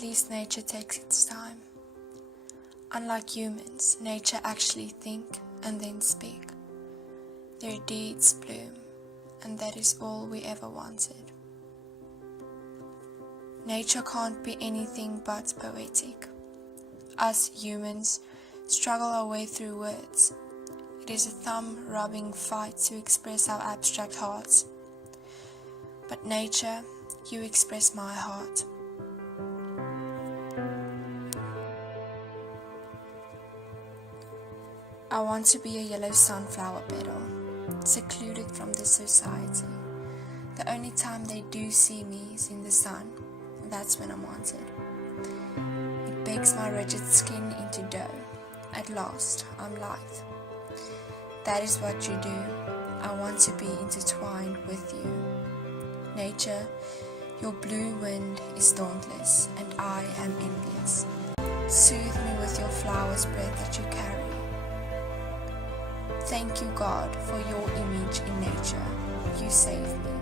At least nature takes its time. Unlike humans, nature actually think and then speak. Their deeds bloom, and that is all we ever wanted. Nature can't be anything but poetic. Us humans struggle our way through words. It is a thumb-rubbing fight to express our abstract hearts. But nature, you express my heart. I want to be a yellow sunflower petal, secluded from the society. The only time they do see me is in the sun, and that's when I'm wanted. It bakes my rigid skin into dough. At last, I'm light. That is what you do. I want to be intertwined with you. Nature, your blue wind is dauntless, and I am envious. Soothe me with your flower's breath that you carry. Thank you, God, for your image in nature. You save me.